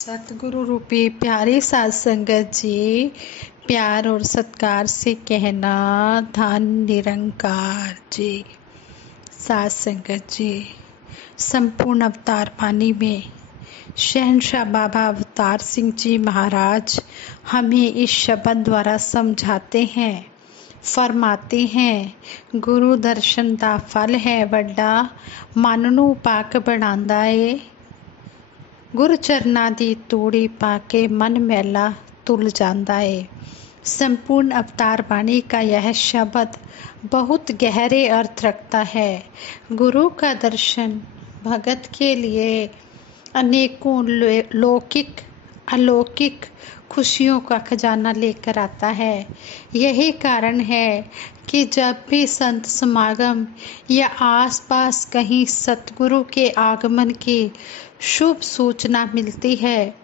सतगुरु रूपी प्यारी साध संगत जी, प्यार और सत्कार से कहना धन निरंकार जी। साध संगत जी, संपूर्ण अवतार पानी में शहंशाह बाबा अवतार सिंह जी महाराज हमें इस शब्द द्वारा समझाते हैं, फरमाते हैं, गुरु दर्शन दा फल है वड्डा, मन नूं पाक बनांदा ए। गुर चरना दी तूड़ी पाके मन मैला तुल जाता है। संपूर्ण अवतार वाणी का यह शब्द बहुत गहरे अर्थ रखता है। गुरु का दर्शन भगत के लिए अनेकों लौकिक अलौकिक खुशियों का खजाना लेकर आता है। यही कारण है कि जब भी संत समागम या आसपास कहीं सतगुरु के आगमन की शुभ सूचना मिलती है,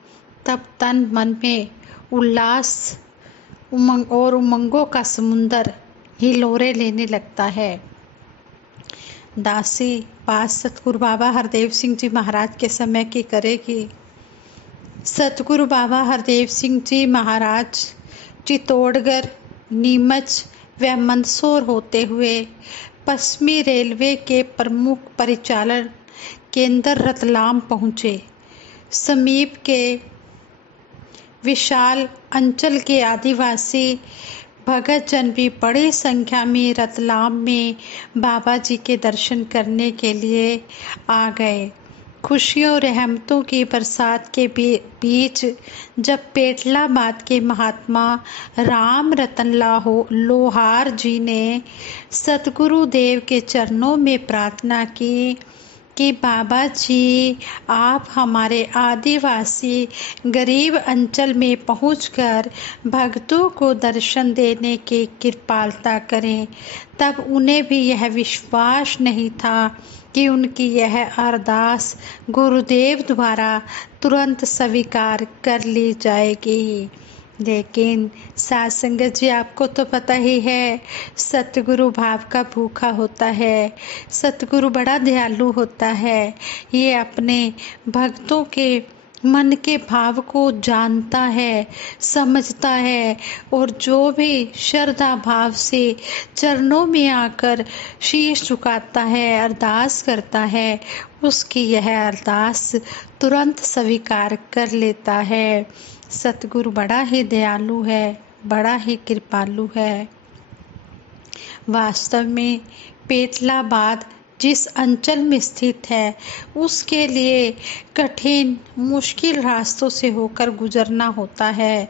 तब तन मन में उल्लास और उमंगों का समुंदर हिलोरे लेने लगता है। दासी बात सतगुरु बाबा हरदेव सिंह जी महाराज के समय की करेगी। सतगुरु बाबा हरदेव सिंह जी महाराज चित्तौड़गढ़, नीमच व मंदसौर होते हुए पश्चिमी रेलवे के प्रमुख परिचालन केंद्र रतलाम पहुंचे। समीप के विशाल अंचल के आदिवासी भगत जन भी बड़ी संख्या में रतलाम में बाबा जी के दर्शन करने के लिए आ गए। खुशियों रहमतों की बरसात के बीच जब पेटलाबाद के महात्मा राम रतन लोहार जी ने सतगुरु देव के चरणों में प्रार्थना की कि बाबा जी आप हमारे आदिवासी गरीब अंचल में पहुंचकर भक्तों को दर्शन देने की कृपालता करें, तब उन्हें भी यह विश्वास नहीं था कि उनकी यह अरदास गुरुदेव द्वारा तुरंत स्वीकार कर ली जाएगी। लेकिन साध संगत जी, आपको तो पता ही है, सतगुरु भाव का भूखा होता है। सतगुरु बड़ा दयालु होता है। ये अपने भक्तों के मन के भाव को जानता है, समझता है, और जो भी श्रद्धा भाव से चरणों में आकर शीश झुकाता है, अरदास करता है, उसकी यह अरदास तुरंत स्वीकार कर लेता है। सतगुरु बड़ा ही दयालु है, बड़ा ही कृपालु है। वास्तव में पेटलाबाद जिस अंचल में स्थित है, उसके लिए कठिन मुश्किल रास्तों से होकर गुजरना होता है,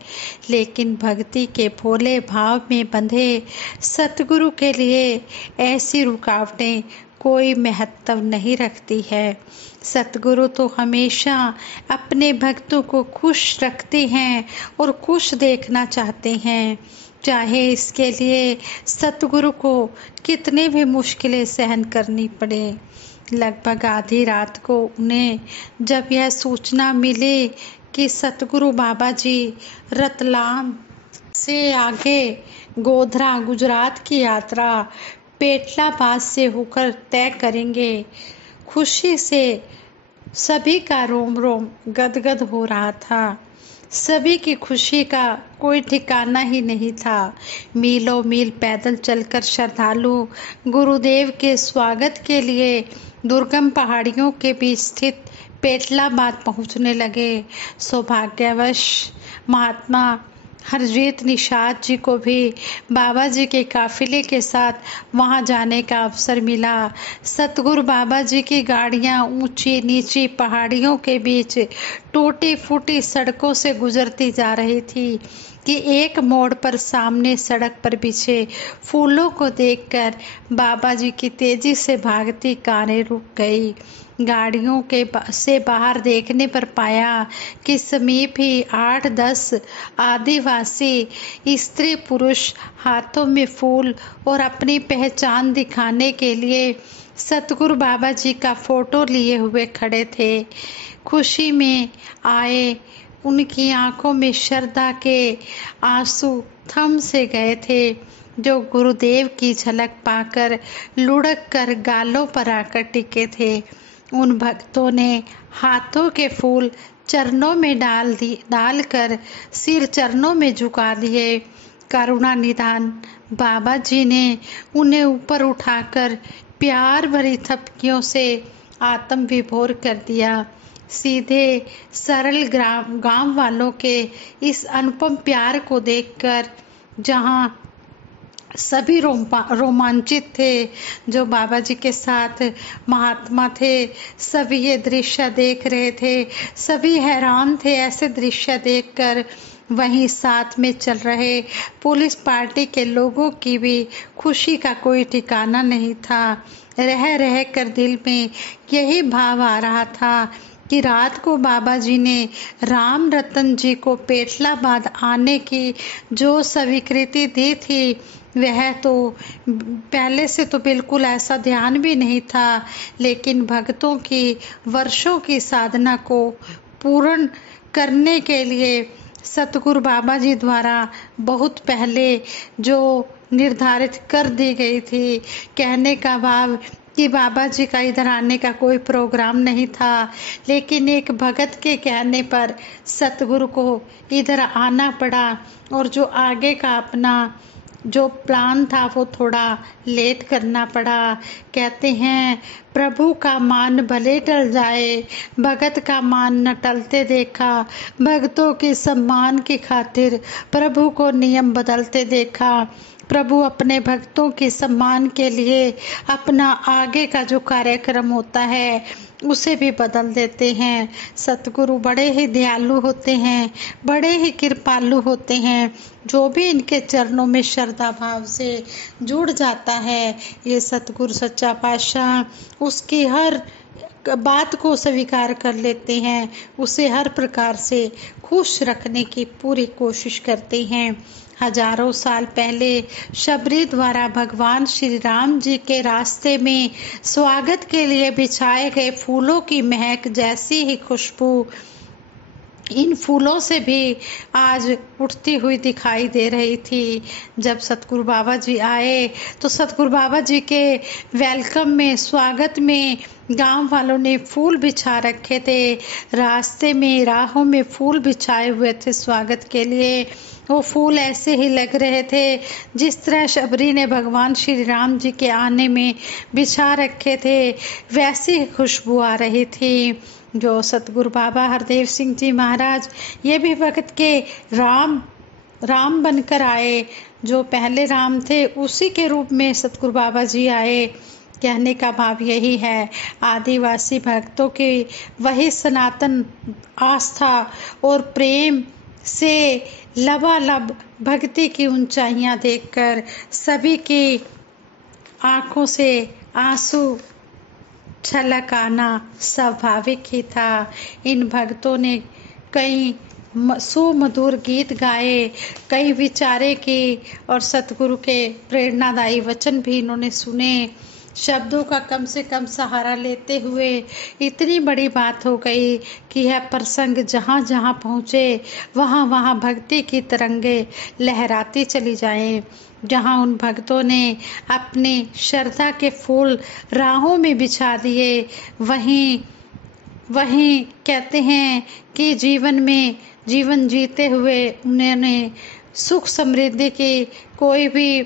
लेकिन भक्ति के भोले भाव में बंधे सतगुरु के लिए ऐसी रुकावटें कोई महत्व नहीं रखती है। सतगुरु तो हमेशा अपने भक्तों को खुश रखते हैं और खुश देखना चाहते हैं, चाहे इसके लिए सतगुरु को कितने भी मुश्किलें सहन करनी पड़े। लगभग आधी रात को उन्हें जब यह सूचना मिली कि सतगुरु बाबा जी रतलाम से आगे गोधरा गुजरात की यात्रा पेटलाबाद से होकर तय करेंगे, खुशी से सभी का रोम रोम गदगद हो रहा था। सभी की खुशी का कोई ठिकाना ही नहीं था। मीलों मील पैदल चलकर श्रद्धालु गुरुदेव के स्वागत के लिए दुर्गम पहाड़ियों के बीच स्थित पेटलाबाद पहुंचने लगे। सौभाग्यवश महात्मा हरजीत निषाद जी को भी बाबा जी के काफिले के साथ वहां जाने का अवसर मिला। सतगुरु बाबा जी की गाड़ियां ऊंची नीची पहाड़ियों के बीच टूटी फूटी सड़कों से गुजरती जा रही थी कि एक मोड़ पर सामने सड़क पर बिछे फूलों को देखकर बाबा जी की तेजी से भागती कारें रुक गई। गाड़ियों के से बाहर देखने पर पाया कि समीप ही 8-10 आदिवासी स्त्री पुरुष हाथों में फूल और अपनी पहचान दिखाने के लिए सतगुरु बाबा जी का फोटो लिए हुए खड़े थे। खुशी में आए उनकी आंखों में श्रद्धा के आंसू थम से गए थे, जो गुरुदेव की झलक पाकर लुढ़क कर गालों पर आकर टिके थे। उन भक्तों ने हाथों के फूल चरणों में डालकर सिर चरणों में झुका दिए। करुणा निधान बाबा जी ने उन्हें ऊपर उठाकर प्यार भरी थपकियों से आत्म विभोर कर दिया। सीधे सरल गांव वालों के इस अनुपम प्यार को देखकर जहां सभी रोमांचित थे, जो बाबा जी के साथ महात्मा थे, सभी ये दृश्य देख रहे थे, सभी हैरान थे ऐसे दृश्य देखकर। वहीं साथ में चल रहे पुलिस पार्टी के लोगों की भी खुशी का कोई ठिकाना नहीं था। रह रह कर दिल में यही भाव आ रहा था कि रात को बाबा जी ने राम रतन जी को पेटलाबाद आने की जो स्वीकृति दी थी, वह तो पहले से तो बिल्कुल ऐसा ध्यान भी नहीं था, लेकिन भक्तों की वर्षों की साधना को पूर्ण करने के लिए सतगुरु बाबा जी द्वारा बहुत पहले जो निर्धारित कर दी गई थी। कहने का भाव कि बाबा जी का इधर आने का कोई प्रोग्राम नहीं था, लेकिन एक भगत के कहने पर सतगुरु को इधर आना पड़ा और जो आगे का अपना जो प्लान था वो थोड़ा लेट करना पड़ा। कहते हैं प्रभु का मान भले टल जाए, भगत का मान न टलते देखा। भक्तों के सम्मान की खातिर प्रभु को नियम बदलते देखा। प्रभु अपने भक्तों के सम्मान के लिए अपना आगे का जो कार्यक्रम होता है उसे भी बदल देते हैं। सतगुरु बड़े ही दयालु होते हैं, बड़े ही कृपालु होते हैं। जो भी इनके चरणों में श्रद्धा भाव से जुड़ जाता है, ये सतगुरु सच्चा पातशाह उसकी हर बात को स्वीकार कर लेते हैं, उसे हर प्रकार से खुश रखने की पूरी कोशिश करते हैं। हजारों साल पहले शबरी द्वारा भगवान श्री राम जी के रास्ते में स्वागत के लिए बिछाए गए फूलों की महक जैसी ही खुशबू इन फूलों से भी आज उठती हुई दिखाई दे रही थी। जब सतगुरु बाबा जी आए तो सतगुरु बाबा जी के वेलकम में, स्वागत में गांव वालों ने फूल बिछा रखे थे। रास्ते में, राहों में फूल बिछाए हुए थे स्वागत के लिए। वो फूल ऐसे ही लग रहे थे जिस तरह शबरी ने भगवान श्री राम जी के आने में बिछा रखे थे, वैसी खुशबू आ रही थी। जो सतगुरु बाबा हरदेव सिंह जी महाराज ये भी वक्त के राम बनकर आए। जो पहले राम थे उसी के रूप में सतगुरु बाबा जी आए। कहने का भाव यही है, आदिवासी भक्तों की वही सनातन आस्था और प्रेम से लबालब भक्ति की ऊंचाइयां देखकर सभी की आंखों से आंसू छलक आना स्वाभाविक ही था। इन भक्तों ने कई सुमधुर गीत गाए, कई विचारे की और सतगुरु के प्रेरणादायी वचन भी इन्होंने सुने। शब्दों का कम से कम सहारा लेते हुए इतनी बड़ी बात हो गई कि यह प्रसंग जहाँ जहाँ पहुँचे वहाँ वहाँ भक्ति की तरंगे लहराती चली जाएं। जहाँ उन भक्तों ने अपने श्रद्धा के फूल राहों में बिछा दिए, वहीं कहते हैं कि जीवन जीते हुए उन्होंने सुख समृद्धि की कोई भी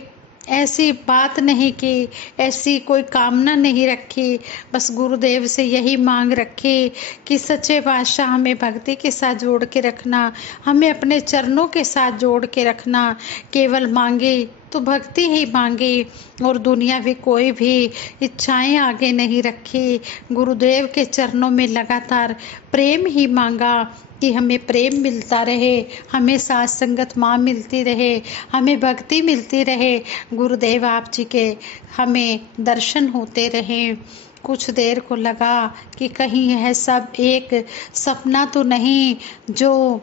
ऐसी बात नहीं की, ऐसी कोई कामना नहीं रखी। बस गुरुदेव से यही मांग रखी कि सच्चे बादशाह हमें भक्ति के साथ जोड़ के रखना, हमें अपने चरणों के साथ जोड़ के रखना। केवल मांगी तो भक्ति ही मांगी और दुनिया भी कोई भी इच्छाएं आगे नहीं रखी। गुरुदेव के चरणों में लगातार प्रेम ही मांगा कि हमें प्रेम मिलता रहे, हमें साथ संगत माँ मिलती रहे, हमें भक्ति मिलती रहे, गुरुदेव आप जी के हमें दर्शन होते रहें। कुछ देर को लगा कि कहीं यह सब एक सपना तो नहीं जो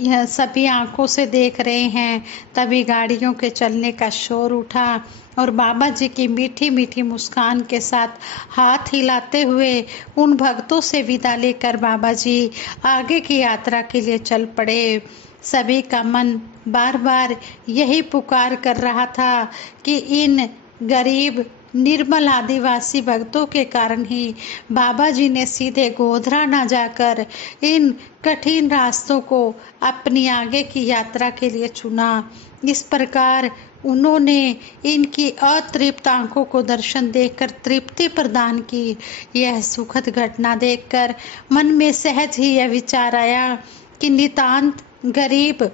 यह सभी आंखों से देख रहे हैं। तभी गाड़ियों के चलने का शोर उठा और बाबा जी की मीठी मीठी मुस्कान के साथ हाथ हिलाते हुए उन भक्तों से विदा लेकर बाबा जी आगे की यात्रा के लिए चल पड़े। सभी का मन बार बार यही पुकार कर रहा था कि इन गरीब निर्मल आदिवासी भक्तों के कारण ही बाबा जी ने सीधे गोधरा न जाकर इन कठिन रास्तों को अपनी आगे की यात्रा के लिए चुना। इस प्रकार उन्होंने इनकी अतृप्त आंखों को दर्शन देकर तृप्ति प्रदान की। यह सुखद घटना देखकर मन में सहज ही यह विचार आया कि नितांत गरीब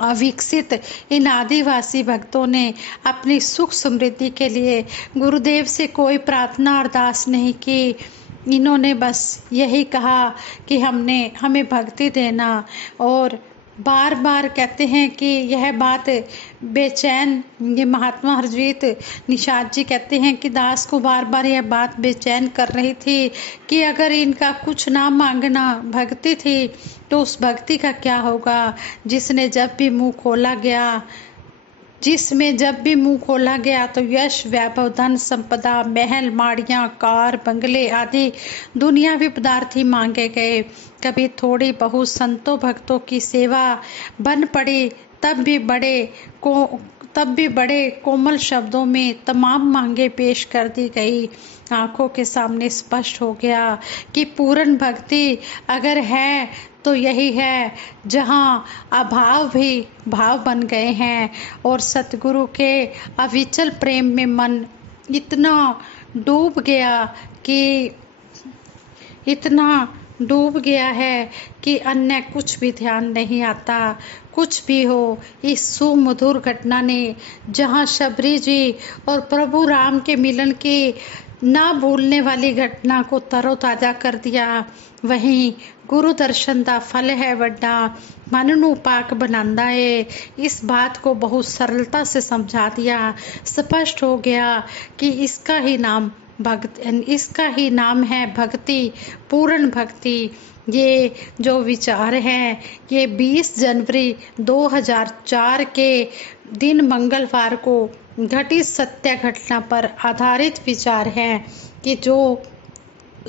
अविकसित इन आदिवासी भक्तों ने अपनी सुख समृद्धि के लिए गुरुदेव से कोई प्रार्थना अरदास नहीं की। इन्होंने बस यही कहा कि हमें भक्ति देना, और बार बार कहते हैं कि यह बात बेचैन, ये महात्मा हरजीत निषाद जी कहते हैं कि दास को बार बार यह बात बेचैन कर रही थी कि अगर इनका कुछ ना मांगना भक्ति थी तो उस भक्ति का क्या होगा जिसमें जब भी मुंह खोला गया तो यश, वैभव, धन संपदा, महल, माड़ियाँ, कार, बंगले आदि दुनियावी पदार्थ ही मांगे गए। कभी थोड़ी बहुत संतों भक्तों की सेवा बन पड़ी, तब भी बड़े कोमल शब्दों में तमाम मांगे पेश कर दी गई। आंखों के सामने स्पष्ट हो गया कि पूर्ण भक्ति अगर है तो यही है जहाँ अभाव भी भाव बन गए हैं, और सतगुरु के अविचल प्रेम में मन इतना डूब गया है कि अन्य कुछ भी ध्यान नहीं आता। कुछ भी हो, इस सुमधुर घटना ने जहाँ शबरी जी और प्रभु राम के मिलन की ना भूलने वाली घटना को तरोताजा कर दिया, वहीं गुरु दर्शन दा फल है वड्डा, मन नू पाक बनांदा है। इस बात को बहुत सरलता से समझा दिया। स्पष्ट हो गया कि इसका ही नाम है भक्ति, पूर्ण भक्ति। ये जो विचार हैं ये 20 जनवरी 2004 के दिन मंगलवार को घटित सत्य घटना पर आधारित विचार हैं कि जो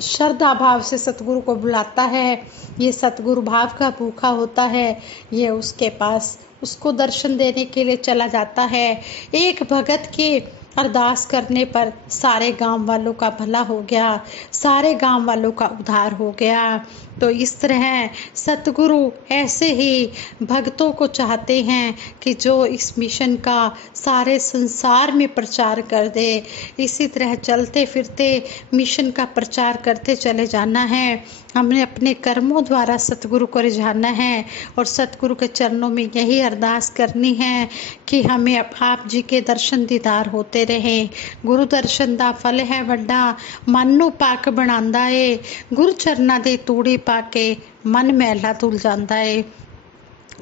श्रद्धा भाव से सतगुरु को बुलाता है, ये सतगुरु भाव का भूखा होता है, ये उसके पास उसको दर्शन देने के लिए चला जाता है। एक भगत के अरदास करने पर सारे गांव वालों का भला हो गया, सारे गांव वालों का उद्धार हो गया। तो इस तरह सतगुरु ऐसे ही भक्तों को चाहते हैं कि जो इस मिशन का सारे संसार में प्रचार कर दे। इसी तरह चलते फिरते मिशन का प्रचार करते चले जाना है। हमने अपने कर्मों द्वारा सतगुरु को रिझाना है और सतगुरु के चरणों में यही अरदास करनी है कि हमें आप जी के दर्शन दीदार होते रहे। गुरु दर्शन दा फल है वड्डा, मन नू पाक बनांदा है। गुरु चरना दी तूड़ी पाके मन मैला धुल जाता है।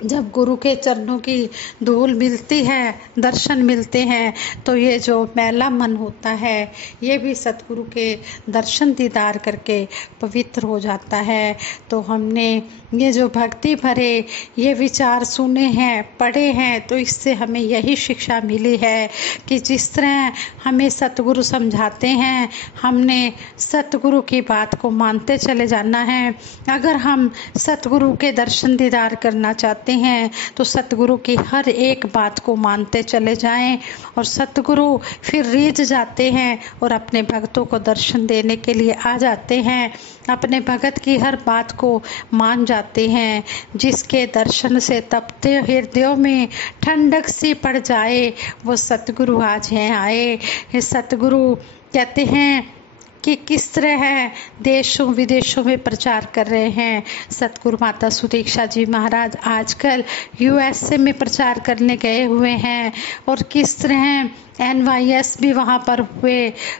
जब गुरु के चरणों की धूल मिलती है, दर्शन मिलते हैं, तो ये जो मैला मन होता है ये भी सतगुरु के दर्शन दीदार करके पवित्र हो जाता है। तो हमने ये जो भक्ति भरे ये विचार सुने हैं, पढ़े हैं, तो इससे हमें यही शिक्षा मिली है कि जिस तरह हमें सतगुरु समझाते हैं, हमने सतगुरु की बात को मानते चले जाना है। अगर हम सतगुरु के दर्शन दीदार करना चाहते हैं तो सतगुरु की हर एक बात को मानते चले जाएं, और सतगुरु फिर रीझ जाते हैं और अपने भक्तों को दर्शन देने के लिए आ जाते हैं। अपने भगत की हर बात को मान जाते हैं। जिसके दर्शन से तपते हृदयों में ठंडक सी पड़ जाए वो सतगुरु आज हैं आए। सतगुरु कहते हैं कि किस तरह है देशों विदेशों में प्रचार कर रहे हैं। सतगुरु माता सुदीक्षा जी महाराज आजकल USA में प्रचार करने गए हुए हैं, और किस तरह NYS भी वहाँ पर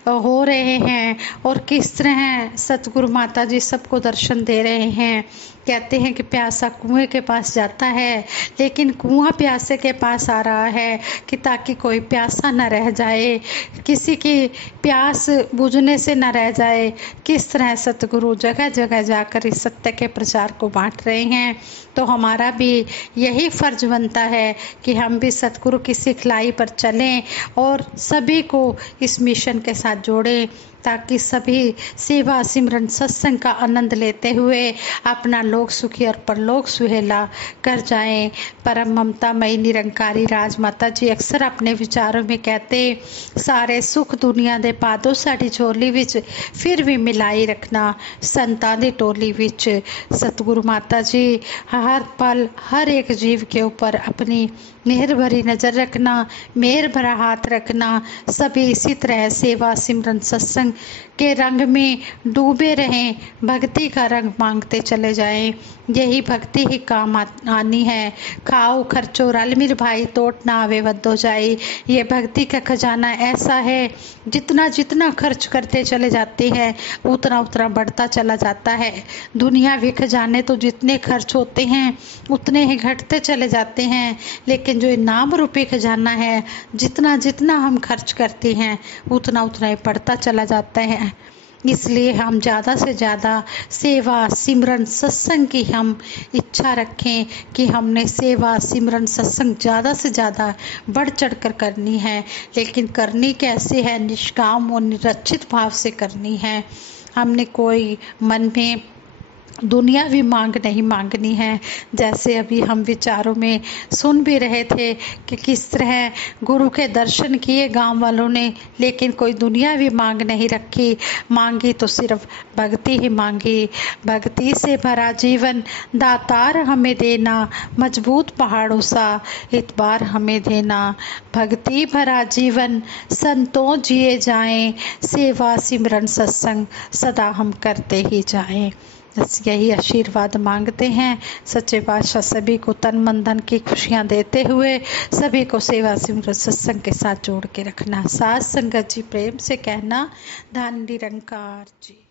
हो रहे हैं, और किस तरह सतगुरु माता जी सबको दर्शन दे रहे हैं। कहते हैं कि प्यासा कुएं के पास जाता है, लेकिन कुआं प्यासे के पास आ रहा है कि ताकि कोई प्यासा न रह जाए, किसी की प्यास बुझने से न रह जाए। किस तरह सतगुरु जगह जगह जाकर इस सत्य के प्रचार को बांट रहे हैं। तो हमारा भी यही फर्ज बनता है कि हम भी सतगुरु की सिखलाई पर चलें और सभी को इस मिशन के साथ जोड़ें। ताकि सभी सेवा सिमरन सत्संग का आनंद लेते हुए अपना लोक सुखी और परलोक सुहेला कर जाएं। परम ममता मई निरंकारी राजमाता जी अक्सर अपने विचारों में कहते, सारे सुख दुनिया दे पादों साड़ी झोली विच फिर भी मिलाई रखना संतां दी टोली विच। सतगुरु माता जी हर पल हर एक जीव के ऊपर अपनी मेहर भरी नज़र रखना, मेहर भरा हाथ रखना। सभी इसी तरह सेवा सिमरन सत्संग के रंग में डूबे रहें, भक्ति का रंग मांगते चले जाएं। यही भक्ति ही काम आनी है। खाओ खर्चो रल मिल भाई, तोट ना आवे वद्धो जाई। ये भक्ति का खजाना ऐसा है, जितना जितना खर्च करते चले जाते हैं उतना उतना बढ़ता चला जाता है। दुनियावी खजाने तो जितने खर्च होते हैं उतने ही घटते चले जाते हैं, लेकिन जो नाम रूपी खजाना है, जितना जितना हम खर्च करते हैं उतना उतना ही बढ़ता चला जाता है। इसलिए हम ज़्यादा से ज़्यादा सेवा सिमरन सत्संग की हम इच्छा रखें कि हमने सेवा सिमरन सत्संग ज़्यादा से ज़्यादा बढ़ चढ़ कर करनी है। लेकिन करनी कैसे है? निष्काम और निरक्षित भाव से करनी है। हमने कोई मन में दुनियावी मांग नहीं मांगनी है। जैसे अभी हम विचारों में सुन भी रहे थे कि किस तरह गुरु के दर्शन किए गांव वालों ने, लेकिन कोई दुनियावी मांग नहीं रखी। मांगी तो सिर्फ भक्ति ही मांगी। भक्ति से भरा जीवन दातार हमें देना, मजबूत पहाड़ों सा इतबार हमें देना। भक्ति भरा जीवन संतों जिए जाएं, सेवा सिमरन सत्संग सदा हम करते ही जाएं। बस यही आशीर्वाद मांगते हैं। सच्चे पातशाह सभी को तन मन धन की खुशियाँ देते हुए सभी को सेवा सिमरन सत्संग के साथ जोड़ के रखना। साथ संगत जी प्रेम से कहना, धन निरंकार जी।